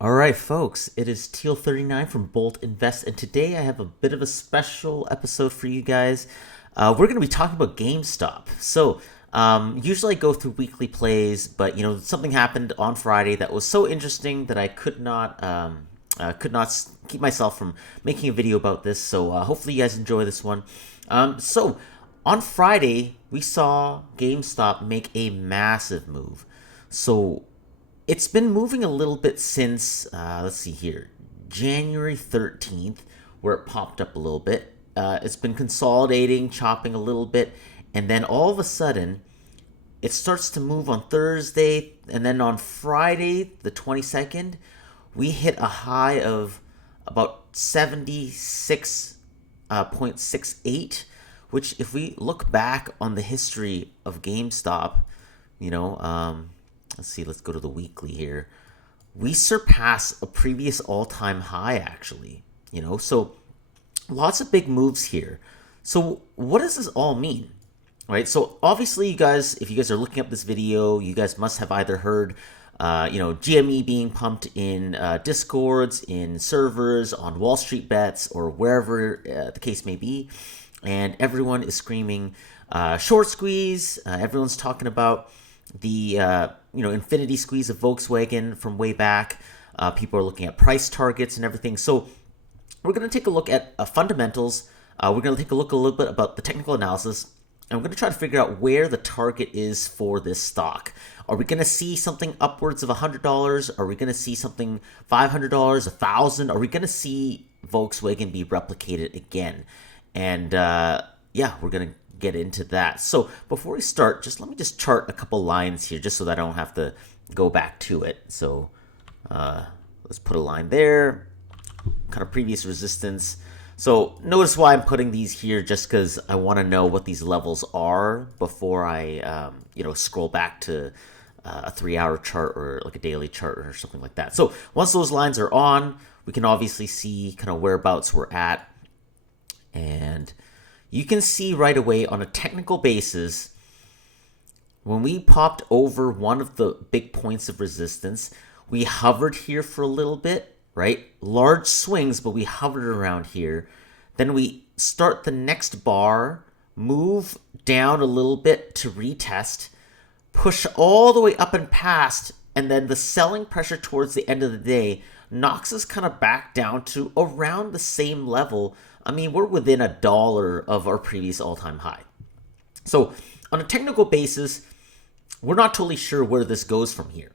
All right, folks, it is Teal39 from Bolt Invest, and today I have a bit of a special episode for you guys. We're going to be talking about GameStop. Usually I go through weekly plays, but something happened on Friday that was so interesting that I could not keep myself from making a video about this. Hopefully you guys enjoy this one. On Friday we saw GameStop make a massive move. So it's been moving a little bit since, let's see here, January 13th, where it popped up a little bit. It's been consolidating, chopping a little bit, and then all of a sudden, it starts to move on Thursday, and then on Friday, the 22nd, we hit a high of about 76.68, which, if we look back on the history of GameStop, you know, um, let's see, let's go to the weekly here. We surpass a previous all-time high, actually. So lots of big moves here. So what does this all mean? Right. So obviously, you guys, if you guys are looking up this video, you guys must have either heard, GME being pumped in discords, in servers, on Wall Street bets, or wherever the case may be, and everyone is screaming short squeeze. Everyone's talking about the infinity squeeze of Volkswagen from way back. People are looking at price targets and everything. So we're going to take a look at fundamentals. We're going to take a look a little bit about the technical analysis, and we're going to try to figure out where the target is for this stock. Are we going to see something upwards of $100? Are we going to see something $500, $1,000? Are we going to see Volkswagen be replicated again? And yeah, we're going to get into that. So before we start, let me chart a couple lines here just so that I don't have to go back to it. So let's put a line there, kind of previous resistance. So notice why I'm putting these here, just because I want to know what these levels are before I scroll back to a 3-hour chart or like a daily chart or something like that. So once those lines are on, we can obviously see kind of whereabouts we're at. And you can see right away on a technical basis, when we popped over one of the big points of resistance, we hovered here for a little bit, right? Large swings, but we hovered around here. Then we start the next bar, move down a little bit to retest, push all the way up and past, and then the selling pressure towards the end of the day knocks us kind of back down to around the same level. I mean, we're within $1 of our previous all-time high. So on a technical basis, we're not totally sure where this goes from here.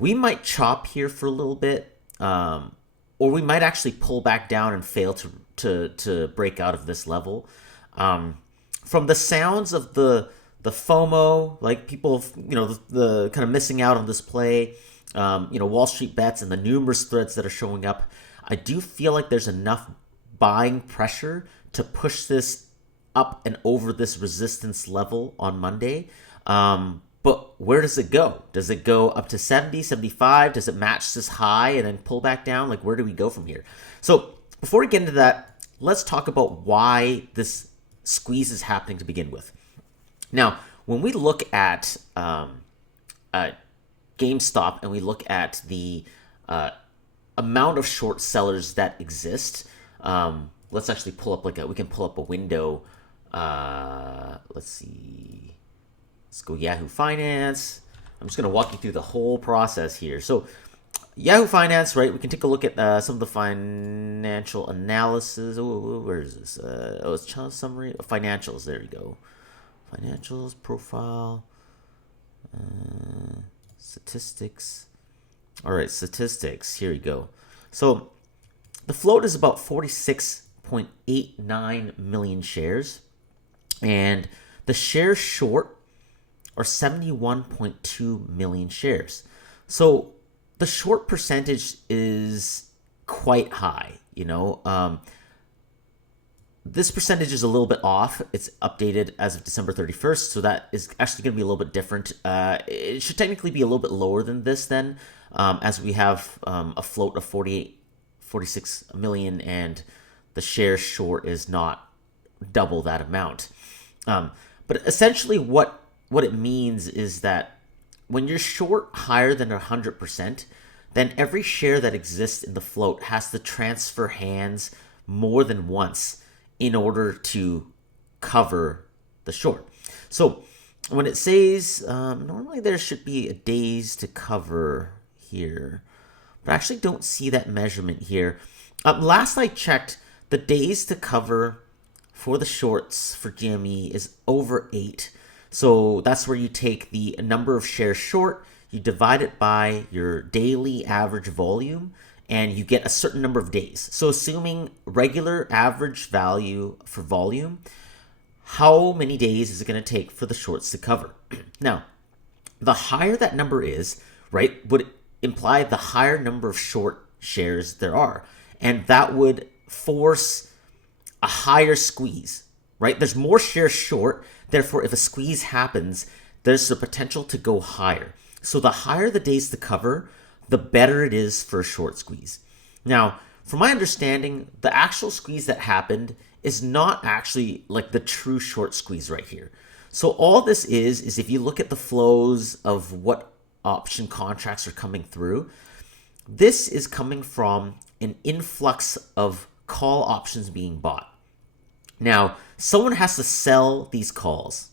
We might chop here for a little bit, or we might actually pull back down and fail to break out of this level. From the sounds of the FOMO, like people, the kind of missing out on this play, Wall Street bets and the numerous threads that are showing up, I do feel like there's enough buying pressure to push this up and over this resistance level on Monday. But where does it go? Does it go up to 70, 75? Does it match this high and then pull back down? Like, where do we go from here? So before we get into that, let's talk about why this squeeze is happening to begin with. Now, when we look at GameStop and we look at the amount of short sellers that exist, let's actually pull up we can pull up a window. Let's see. Let's go Yahoo Finance. I'm just going to walk you through the whole process here. So Yahoo Finance, right? We can take a look at some of the financial analysis. Oh, where is this? It's chart summary. Financials. There we go. Financials, profile, statistics. All right, statistics. Here we go. So the float is about 46.89 million shares, and the shares short are 71.2 million shares. So the short percentage is quite high. This percentage is a little bit off. It's updated as of December 31st, so that is actually going to be a little bit different. It should technically be a little bit lower than this then, as we have a float of 46 million, and the share short is not double that amount. But essentially what it means is that when you're short higher than 100%, then every share that exists in the float has to transfer hands more than once in order to cover the short. So when it says, normally there should be a days to cover here, but I actually don't see that measurement here. Last I checked, the days to cover for the shorts for GME is over 8. So that's where you take the number of shares short, you divide it by your daily average volume, and you get a certain number of days. So assuming regular average value for volume, how many days is it going to take for the shorts to cover? Now, the higher that number is, right, would imply the higher number of short shares there are. And that would force a higher squeeze, right? There's more shares short. Therefore, if a squeeze happens, there's the potential to go higher. So the higher the days to cover, the better it is for a short squeeze. Now, from my understanding, the actual squeeze that happened is not actually like the true short squeeze right here. So all this is if you look at the flows of what option contracts are coming through, this is coming from an influx of call options being bought. Now, someone has to sell these calls.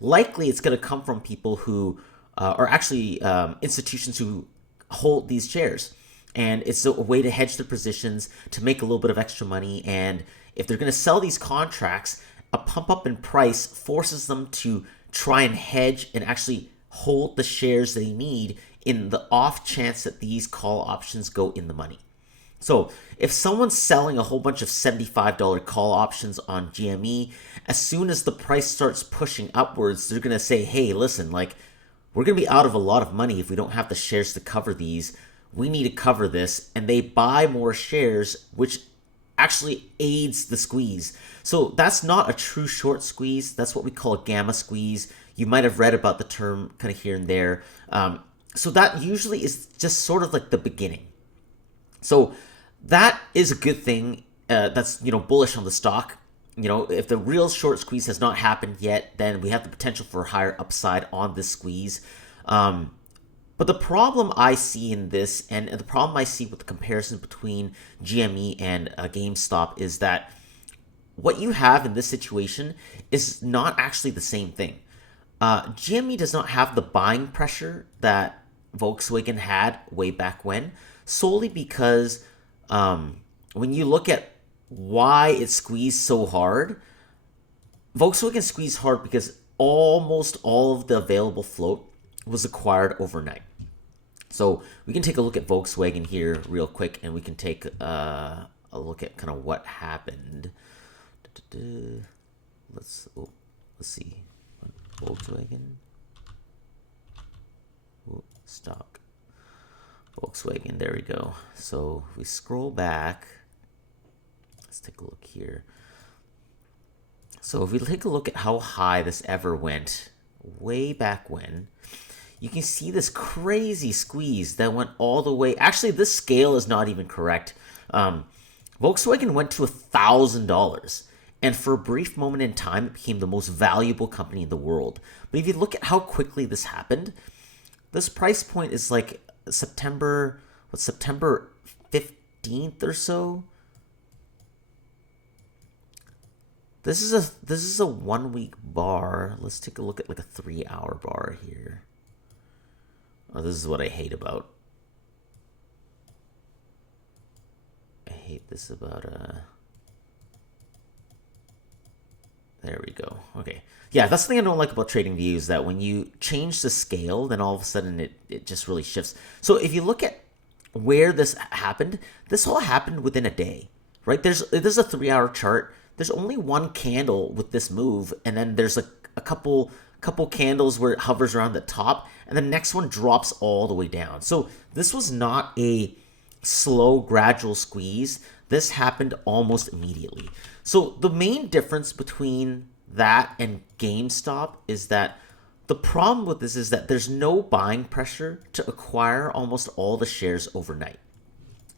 Likely, it's going to come from people who are actually institutions who hold these shares. And it's a way to hedge their positions, to make a little bit of extra money. And if they're going to sell these contracts, a pump up in price forces them to try and hedge and actually hold the shares they need in the off chance that these call options go in the money. So if someone's selling a whole bunch of $75 call options on GME, as soon as the price starts pushing upwards, they're going to say, hey, listen, like, we're going to be out of a lot of money if we don't have the shares to cover these. We need to cover this. And they buy more shares, which actually aids the squeeze. So that's not a true short squeeze. That's what we call a gamma squeeze. You might have read about the term kind of here and there. So that usually is just sort of like the beginning. So that is a good thing. That's, bullish on the stock. If the real short squeeze has not happened yet, then we have the potential for higher upside on this squeeze. But the problem I see in this, and the problem I see with the comparison between GME and GameStop, is that what you have in this situation is not actually the same thing. GME does not have the buying pressure that Volkswagen had way back when, solely because when you look at why it squeezed so hard, Volkswagen squeezed hard because almost all of the available float was acquired overnight. So we can take a look at Volkswagen here real quick, and we can take a look at kind of what happened. Let's see. Volkswagen. Stock. Volkswagen, there we go. So if we scroll back, let's take a look here. So if we take a look at how high this ever went, way back when, you can see this crazy squeeze that went all the way. Actually, this scale is not even correct. Volkswagen went to $1,000. And for a brief moment in time, it became the most valuable company in the world. But if you look at how quickly this happened, this price point is like September 15th or so. This is a 1 week bar. Let's take a look at like a 3-hour bar here. Oh, this is what I hate about. I hate this about There we go. Okay. Yeah, that's the thing I don't like about TradingView, is that when you change the scale, then all of a sudden it just really shifts. So if you look at where this happened, this all happened within a day, right? There's a 3-hour chart. There's only one candle with this move, and then there's a couple candles where it hovers around the top, and the next one drops all the way down. So this was not a slow, gradual squeeze. This happened almost immediately. So the main difference between that and GameStop is that the problem with this is that there's no buying pressure to acquire almost all the shares overnight.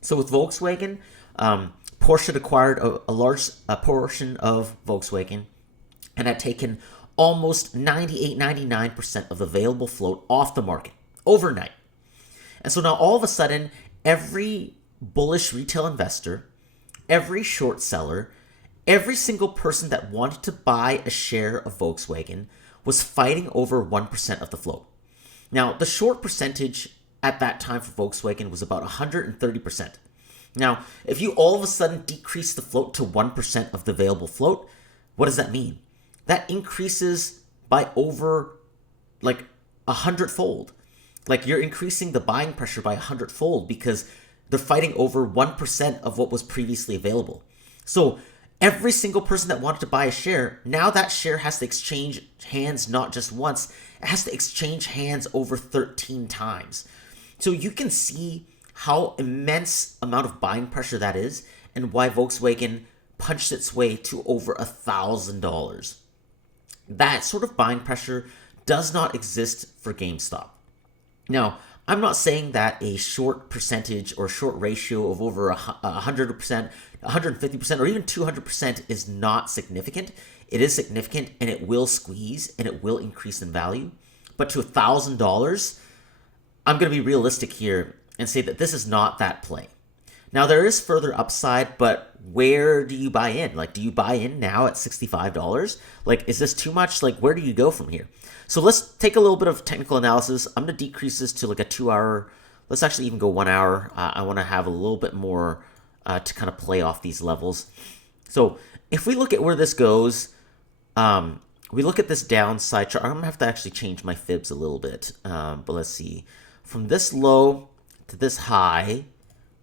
So with Volkswagen, Porsche acquired a large portion of Volkswagen and had taken almost 98-99% of the available float off the market overnight. And so now all of a sudden, every bullish retail investor, every short seller, every single person that wanted to buy a share of Volkswagen was fighting over 1% of the float. Now, the short percentage at that time for Volkswagen was about 130%. Now, if you all of a sudden decrease the float to 1% of the available float, what does that mean? That increases by over like 100-fold. Like you're increasing the buying pressure by 100-fold because they're fighting over 1% of what was previously available. So every single person that wanted to buy a share, now that share has to exchange hands not just once, it has to exchange hands over 13 times. So you can see how immense amount of buying pressure that is and why Volkswagen punched its way to over $1,000. That sort of buying pressure does not exist for GameStop. Now, I'm not saying that a short percentage or short ratio of over 100%, 150%, or even 200% is not significant. It is significant and it will squeeze and it will increase in value. But to $1,000, I'm going to be realistic here and say that this is not that play. Now, there is further upside, but where do you buy in? Like, do you buy in now at $65? Like, is this too much? Like, where do you go from here? So let's take a little bit of technical analysis. I'm going to decrease this to like a 2-hour. Let's actually even go 1 hour. I want to have a little bit more to kind of play off these levels. So if we look at where this goes, we look at this downside chart. I'm going to have to actually change my fibs a little bit. But let's see. From this low to this high,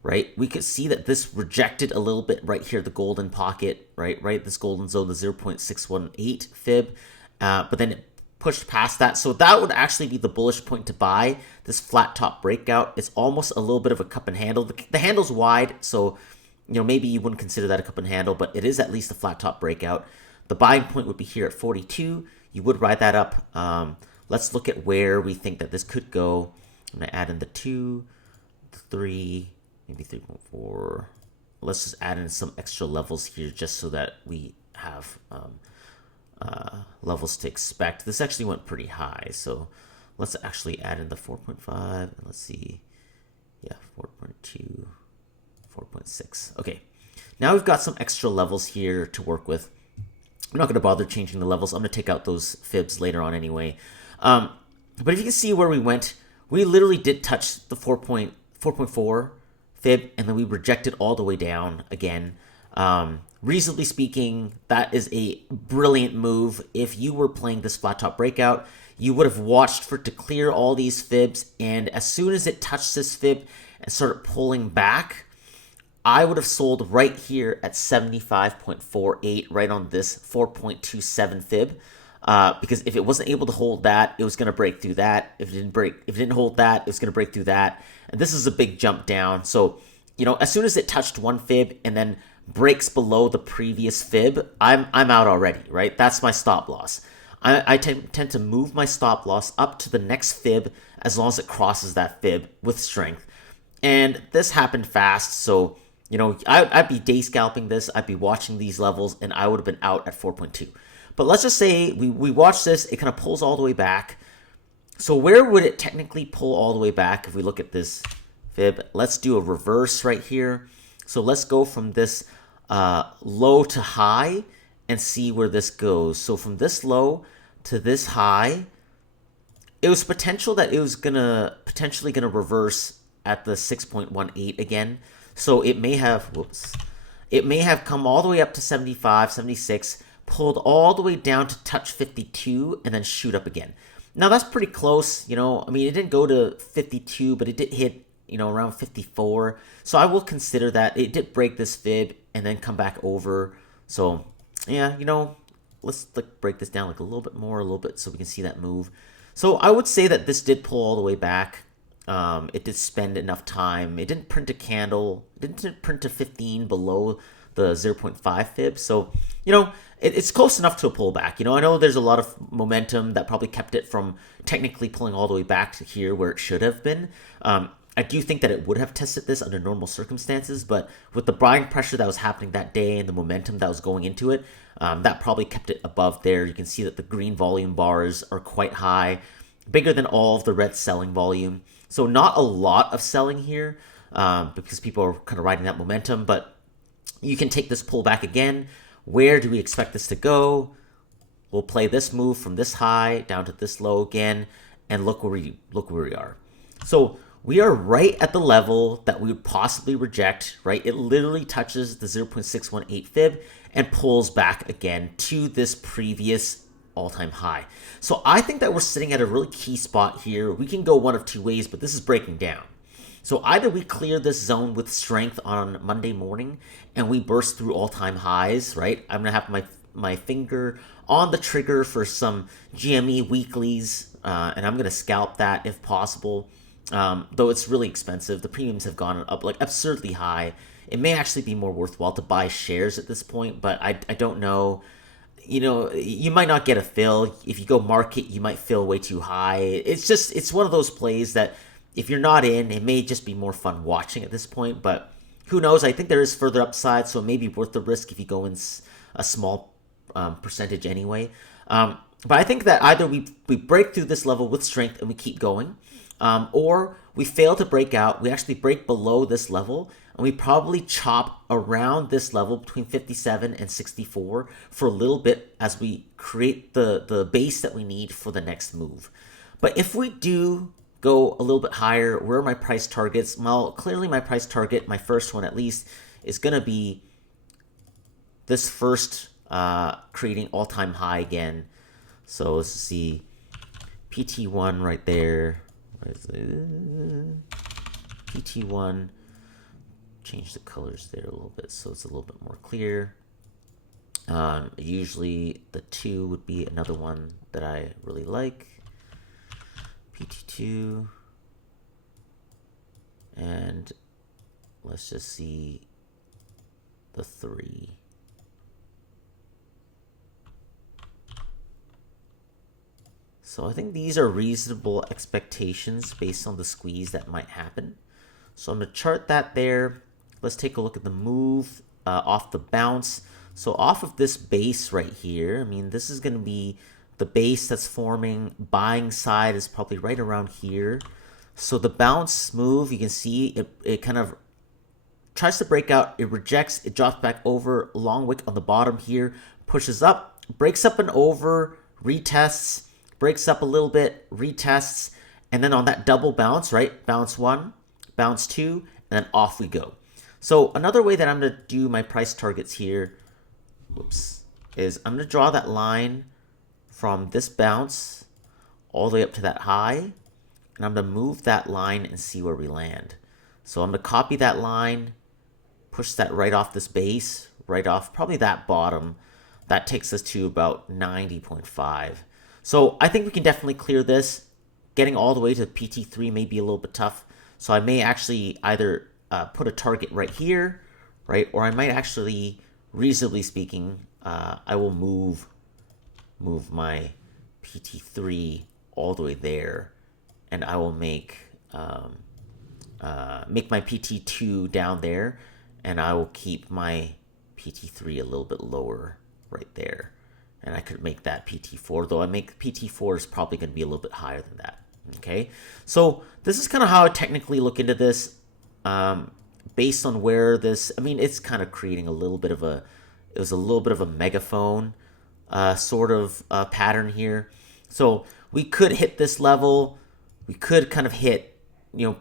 right, we could see that this rejected a little bit right here, the golden pocket, right, this golden zone, the 0.618 fib, but then it pushed past that. So that would actually be the bullish point to buy, this flat top breakout. It's almost a little bit of a cup and handle. The handle's wide, so maybe you wouldn't consider that a cup and handle, but it is at least a flat top breakout. The buying point would be here at 42. You would ride that up. Let's look at where we think that this could go. I'm going to add in the 2, the 3, maybe 3.4. Let's just add in some extra levels here just so that we have levels to expect. This actually went pretty high, so let's actually add in the 4.5. And let's see. Yeah, 4.2, 4.6. Okay, now we've got some extra levels here to work with. I'm not going to bother changing the levels. I'm going to take out those fibs later on anyway. But if you can see where we went, we literally did touch the 4.4 fib, and then we rejected all the way down again. Reasonably speaking, that is a brilliant move. If you were playing this flat top breakout, you would have watched for it to clear all these fibs, and as soon as it touched this fib and started pulling back, I would have sold right here at 75.48, right on this 4.27 fib. Because if it wasn't able to hold that, it was going to break through that. If it didn't hold that, it was going to break through that. And this is a big jump down. So, as soon as it touched one fib and then breaks below the previous fib, I'm out already, right? That's my stop loss. I tend to move my stop loss up to the next fib as long as it crosses that fib with strength. And this happened fast, so I'd be day scalping this. I'd be watching these levels, and I would have been out at 4.2. But let's just say we watch this, it kind of pulls all the way back. So where would it technically pull all the way back if we look at this fib? Let's do a reverse right here. So let's go from this low to high and see where this goes. So from this low to this high, it was potential that it was potentially gonna reverse at the 6.18 again. So it may have, it may have come all the way up to 75, 76, pulled all the way down to touch 52 and then shoot up again. Now that's pretty close, it didn't go to 52, but it did hit, around 54. So I will consider that it did break this fib and then come back over. So yeah, let's break this down a little bit so we can see that move. So I would say that this did pull all the way back. It did spend enough time. It didn't print a candle. It didn't print a 15 below the 0.5 fib. So, it's close enough to a pullback. I know there's a lot of momentum that probably kept it from technically pulling all the way back to here where it should have been. I do think that it would have tested this under normal circumstances, but with the buying pressure that was happening that day and the momentum that was going into it, that probably kept it above there. You can see that the green volume bars are quite high, bigger than all of the red selling volume. So not a lot of selling here because people are kind of riding that momentum, but you can take this pullback again. Where do we expect this to go? We'll play this move from this high down to this low again, and look where we are. So we are right at the level that we would possibly reject, right? It literally touches the 0.618 fib and pulls back again to this previous all-time high. So I think that we're sitting at a really key spot here. We can go one of two ways, but this is breaking down. So either we clear this zone with strength on Monday morning and we burst through all-time highs, right? I'm going to have my finger on the trigger for some GME weeklies, and I'm going to scalp that if possible. Though it's really expensive. The premiums have gone up like absurdly high. It may actually be more worthwhile to buy shares at this point, but I don't know. You know, you might not get a fill. If you go market, you might fill way too high. It's one of those plays that if you're not in, it may just be more fun watching at this point, but who knows? I think there is further upside, so it may be worth the risk if you go in a small percentage anyway. But I think that either we break through this level with strength and we keep going, or we fail to break out. We actually break below this level, and we probably chop around this level between 57 and 64 for a little bit as we create the base that we need for the next move. But if we do go a little bit higher, where are my price targets? Well, clearly my price target, my first one at least, is going to be this first creating all-time high again. So let's see, PT1 right there. PT1, change the colors there a little bit so it's a little bit more clear. Usually the 2 would be another one that I really like. PT2, and let's just see the 3. So I think these are reasonable expectations based on the squeeze that might happen. So I'm going to chart that there. Let's take a look at the move off the bounce. So off of this base right here, I mean, this is going to be the base that's forming. Buying side is probably right around here. So the bounce move, you can see it kind of tries to break out. It rejects. It drops back over. Long wick on the bottom here. Pushes up. Breaks up and over. Retests. Breaks up a little bit. Retests. And then on that double bounce, right? Bounce 1. Bounce 2. And then off we go. So another way that I'm going to do my price targets here, is I'm going to draw that line from this bounce all the way up to that high, and I'm going to move that line and see where we land. So I'm going to copy that line, push that right off this base, right off probably that bottom. That takes us to about 90.5. So I think we can definitely clear this. Getting all the way to PT3 may be a little bit tough. So I may actually either put a target right here, right? Or I might actually, reasonably speaking, I will move my PT3 all the way there, and I will make my PT2 down there, and I will keep my PT3 a little bit lower right there. And I could make that PT4, though I make PT4 is probably going to be a little bit higher than that. Okay, so this is kind of how I technically look into this. Based on where this, I mean, it's kind of creating a little bit of a megaphone sort of pattern here. So we could hit this level. We could kind of hit,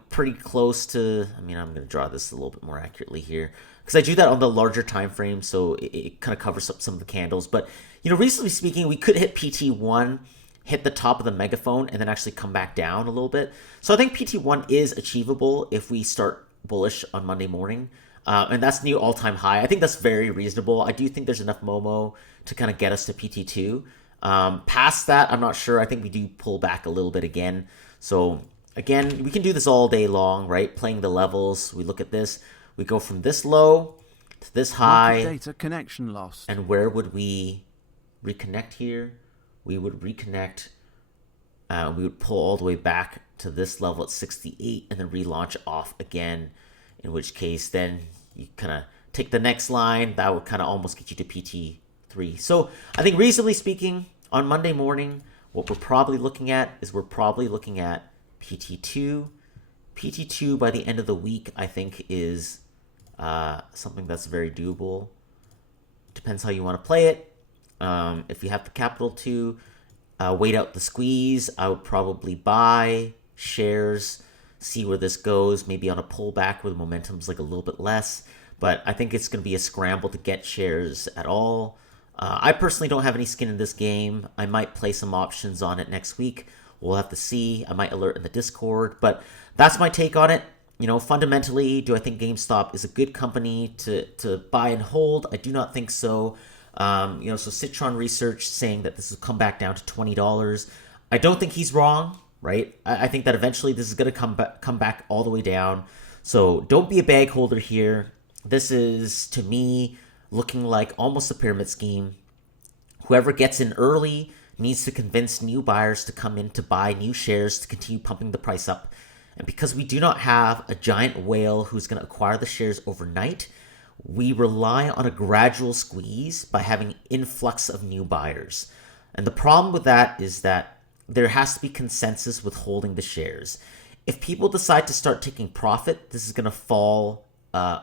pretty close to, I mean, I'm going to draw this a little bit more accurately here because I do that on the larger time frame, so it kind of covers up some of the candles. But, reasonably speaking, we could hit PT1, hit the top of the megaphone, and then actually come back down a little bit. So I think PT1 is achievable if we start bullish on Monday morning. And that's new all-time high. I think that's very reasonable. I do think there's enough Momo to kind of get us to PT2. Past that, I'm not sure. I think we do pull back a little bit again. So again, we can do this all day long, right? Playing the levels. We look at this. We go from this low to this high. Market data connection lost. And where would we reconnect here? We would reconnect. We would pull all the way back to this level at 68 and then relaunch off again, in which case then you kind of take the next line. That would kind of almost get you to PT3. So I think reasonably speaking, on Monday morning, what we're probably looking at is PT2, PT2 by the end of the week, I think, is something that's very doable. Depends how you want to play it. If you have the capital to wait out the squeeze, I would probably buy shares, see where this goes, maybe on a pullback where the momentum's like a little bit less. But I think it's going to be a scramble to get shares at all. I personally don't have any skin in this game. I might play some options on it next week. We'll have to see. I might alert in the Discord. But that's my take on it. You know, fundamentally, do I think GameStop is a good company to buy and hold? I do not think so. So Citron Research saying that this will come back down to $20. I don't think he's wrong, right? I think that eventually this is going to come back all the way down. So don't be a bag holder here. This is, to me, looking like almost a pyramid scheme. Whoever gets in early needs to convince new buyers to come in to buy new shares to continue pumping the price up. And because we do not have a giant whale who's going to acquire the shares overnight, we rely on a gradual squeeze by having influx of new buyers. And the problem with that is that there has to be consensus with holding the shares. If people decide to start taking profit, this is going to fall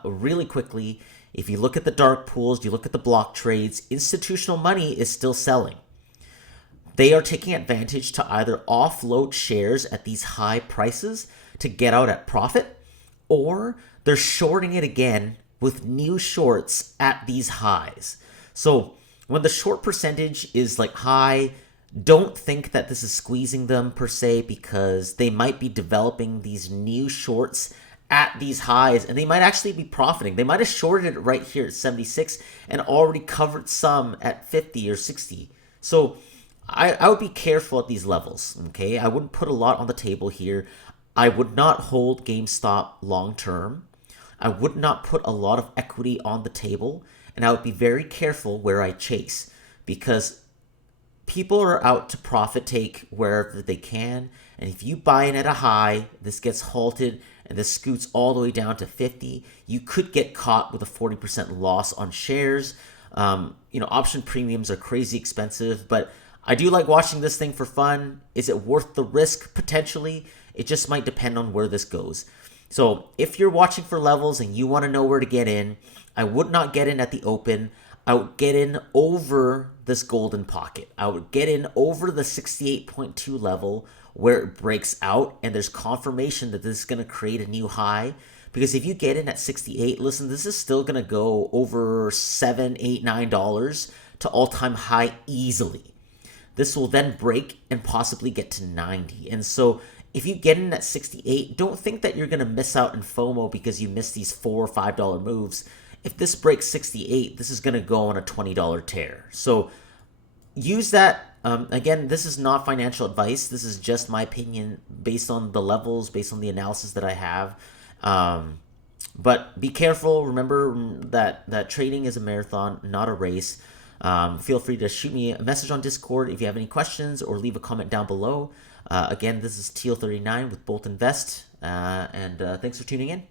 really quickly. If you look at the dark pools, you look at the block trades, institutional money is still selling. They are taking advantage to either offload shares at these high prices to get out at profit, or they're shorting it again with new shorts at these highs. So when the short percentage is like high, don't think that this is squeezing them per se, because they might be developing these new shorts at these highs and they might actually be profiting. They might have shorted it right here at 76 and already covered some at 50 or 60. So I would be careful at these levels, okay? I wouldn't put a lot on the table here. I would not hold GameStop long term. I would not put a lot of equity on the table, and I would be very careful where I chase, because people are out to profit take wherever they can, and if you buy in at a high, this gets halted and this scoots all the way down to 50, you could get caught with a 40% loss on shares. Option premiums are crazy expensive, but I do like watching this thing for fun. Is it worth the risk? Potentially. It just might depend on where this goes. So if you're watching for levels and you want to know where to get in, I would not get in at the open. I would get in over this golden pocket. I would get in over the 68.2 level where it breaks out and there's confirmation that this is going to create a new high. Because if you get in at 68, listen, this is still going to go over $7, $8, $9 to all-time high easily. This will then break and possibly get to 90. And so if you get in at 68, don't think that you're going to miss out in FOMO because you missed these $4 or $5 moves. If this breaks 68, this is going to go on a $20 tear. So use that. Again, this is not financial advice. This is just my opinion based on the levels, based on the analysis that I have. But be careful. Remember that trading is a marathon, not a race. Feel free to shoot me a message on Discord if you have any questions, or leave a comment down below. Again, this is Teal39 with Bolt Invest, and thanks for tuning in.